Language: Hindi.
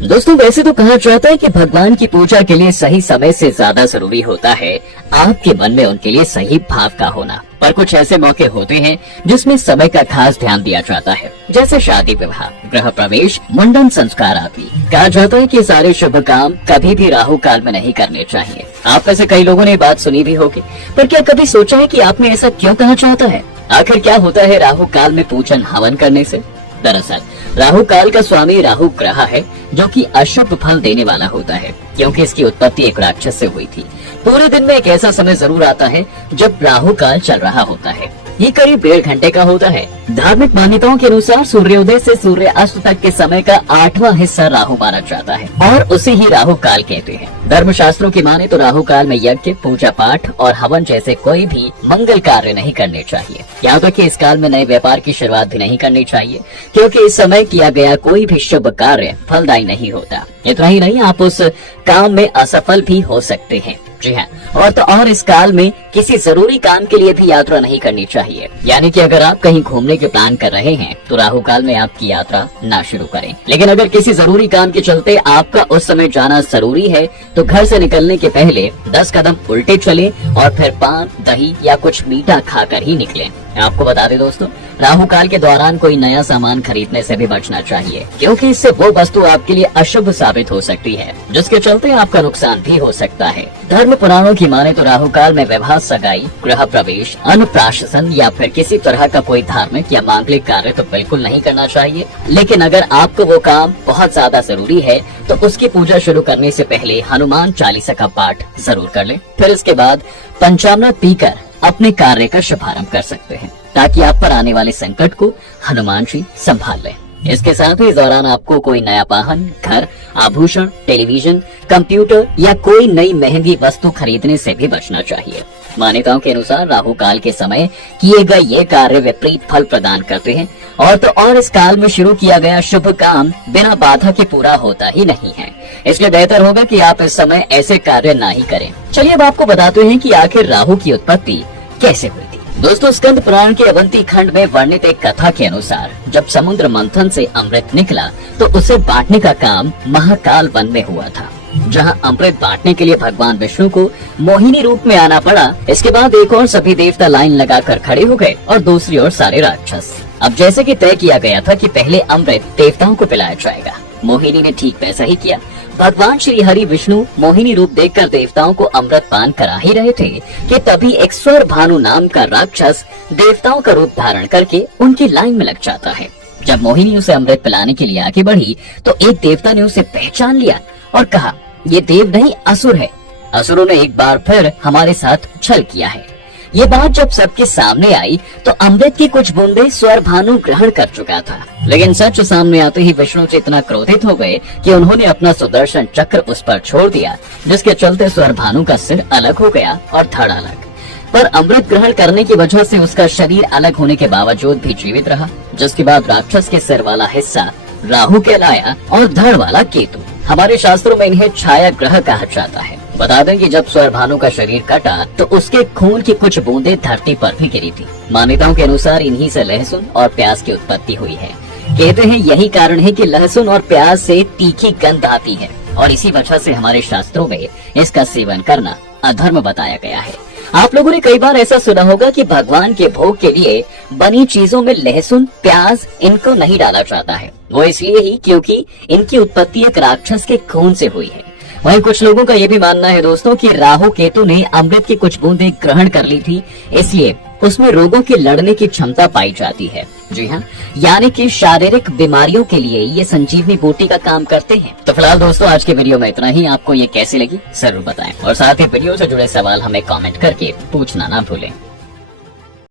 दोस्तों वैसे तो कहा जाता है कि भगवान की पूजा के लिए सही समय से ज्यादा जरूरी होता है आपके मन में उनके लिए सही भाव का होना। पर कुछ ऐसे मौके होते हैं जिसमें समय का खास ध्यान दिया जाता है, जैसे शादी विवाह, गृह प्रवेश, मुंडन संस्कार आदि। कहा जाता है कि सारे शुभ काम कभी भी राहु काल में नहीं करने चाहिए। आप में से कई लोगों ने बात सुनी भी होगी, पर क्या कभी सोचा है कि आपने ऐसा क्यों कहा जाता है? आखिर क्या होता है राहु काल में पूजन हवन करने से? दरअसल राहु काल का स्वामी राहु ग्रह है, जो कि अशुभ फल देने वाला होता है, क्योंकि इसकी उत्पत्ति एक राक्षस से हुई थी। पूरे दिन में एक ऐसा समय जरूर आता है जब राहु काल चल रहा होता है। ये करीब 1.5 घंटे का होता है। धार्मिक मान्यताओं के अनुसार सूर्योदय से सूर्य अस्त तक के समय का 8वां हिस्सा राहु माना जाता है और उसे ही राहु काल कहते हैं। धर्मशास्त्रों की माने तो राहु काल में यज्ञ, पूजा पाठ और हवन जैसे कोई भी मंगल कार्य नहीं करने चाहिए। यहाँ तक कि इस काल में नए व्यापार की शुरुआत भी नहीं करनी चाहिए, क्योंकि इस समय किया गया कोई भी शुभ कार्य फलदायी नहीं होता। इतना ही नहीं, आप उस काम में असफल भी हो सकते हैं। जी हाँ, और इस काल में किसी जरूरी काम के लिए भी यात्रा नहीं करनी चाहिए। यानी कि अगर आप कहीं घूमने के प्लान कर रहे हैं तो राहु काल में आपकी यात्रा ना शुरू करें। लेकिन अगर किसी जरूरी काम के चलते आपका उस समय जाना जरूरी है तो घर से निकलने के पहले 10 कदम उल्टे चलें और फिर पान, दही या कुछ मीठा खाकर ही निकलें। आपको बता दें दोस्तों, राहु काल के दौरान कोई नया सामान खरीदने से भी बचना चाहिए, क्योंकि इससे वो वस्तु आपके लिए अशुभ साबित हो सकती है, जिसके चलते आपका नुकसान भी हो सकता है। धर्म पुराणों की माने तो राहु काल में विवाह, सगाई, गृह प्रवेश, अन्नप्राशन या फिर किसी तरह का कोई धार्मिक या मांगलिक कार्य तो बिल्कुल नहीं करना चाहिए। लेकिन अगर आपको वो काम बहुत ज्यादा जरूरी है तो उसकी पूजा शुरू करने से पहले हनुमान चालीसा का पाठ जरूर कर लें। फिर इसके बाद पंचामृत पीकर अपने कार्य का शुभारंभ कर सकते हैं, ताकि आप पर आने वाले संकट को हनुमान जी संभाल लें। इसके साथ ही इस दौरान आपको कोई नया वाहन, घर, आभूषण, टेलीविजन, कंप्यूटर या कोई नई महंगी वस्तु खरीदने से भी बचना चाहिए। मान्यताओं के अनुसार राहु काल के समय किए गए ये कार्य विपरीत फल प्रदान करते हैं और इस काल में शुरू किया गया शुभ काम बिना बाधा के पूरा होता ही नहीं है। इसलिए बेहतर होगा कि आप इस समय ऐसे कार्य ना ही करें। चलिए अब आपको बताते हैं कि आखिर राहु की उत्पत्ति कैसे हुई थी। दोस्तों, स्कंद पुराण के अवंती खंड में वर्णित एक कथा के अनुसार जब समुद्र मंथन से अमृत निकला तो उसे बांटने का काम महाकाल वन में हुआ था, जहां अमृत बांटने के लिए भगवान विष्णु को मोहिनी रूप में आना पड़ा। इसके बाद एक और सभी देवता लाइन लगाकर खड़े हो गए और दूसरी ओर सारे राक्षस। अब जैसे कि तय किया गया था कि पहले अमृत देवताओं को पिलाया जाएगा, मोहिनी ने ठीक वैसा ही किया। भगवान श्री हरि विष्णु मोहिनी रूप देखकर देवताओं को अमृत पान करा ही रहे थे कि तभी एक स्वर भानु नाम का राक्षस देवताओं का रूप धारण करके उनकी लाइन में लग जाता है। जब मोहिनी उसे अमृत पिलाने के लिए आगे बढ़ी तो एक देवता ने उसे पहचान लिया और कहा, ये देव नहीं असुर है। असुरों ने एक बार फिर हमारे साथ छल किया है। ये बात जब सबके सामने आई तो अमृत की कुछ बूंदे स्वर भानु ग्रहण कर चुका था, लेकिन सच सामने आते ही विष्णु जी इतना क्रोधित हो गए कि उन्होंने अपना सुदर्शन चक्र उस पर छोड़ दिया, जिसके चलते स्वर भानु का सिर अलग हो गया और धड़ अलग। पर अमृत ग्रहण करने की वजह से उसका शरीर अलग होने के बावजूद भी जीवित रहा, जिसके बाद राक्षस के सिर वाला हिस्सा राहु कहलाया और धड़ वाला केतु। हमारे शास्त्रों में इन्हें छाया ग्रह कहा जाता है। बता दें कि जब स्वर भानु का शरीर कटा तो उसके खून की कुछ बूंदें धरती पर भी गिरी थी। मान्यताओं के अनुसार इन्हीं से लहसुन और प्याज की उत्पत्ति हुई है। कहते हैं यही कारण है कि लहसुन और प्याज से तीखी गंध आती है और इसी वजह से हमारे शास्त्रों में इसका सेवन करना अधर्म बताया गया है। आप लोगों ने कई बार ऐसा सुना होगा कि भगवान के भोग के लिए बनी चीजों में लहसुन, प्याज इनको नहीं डाला जाता है। वो इसलिए ही क्योंकि इनकी उत्पत्ति एक राक्षस के खून से हुई है। वहीं कुछ लोगों का ये भी मानना है दोस्तों कि राहु केतु ने अमृत की कुछ बूंदें ग्रहण कर ली थी, इसलिए उसमें रोगों की लड़ने की क्षमता पाई जाती है। जी हाँ, यानी कि शारीरिक बीमारियों के लिए ये संजीवनी बूटी का काम करते हैं। तो फिलहाल दोस्तों आज के वीडियो में इतना ही। आपको ये कैसी लगी जरूर बताएं और साथ ही वीडियो से जुड़े सवाल हमें कमेंट करके पूछना ना भूलें।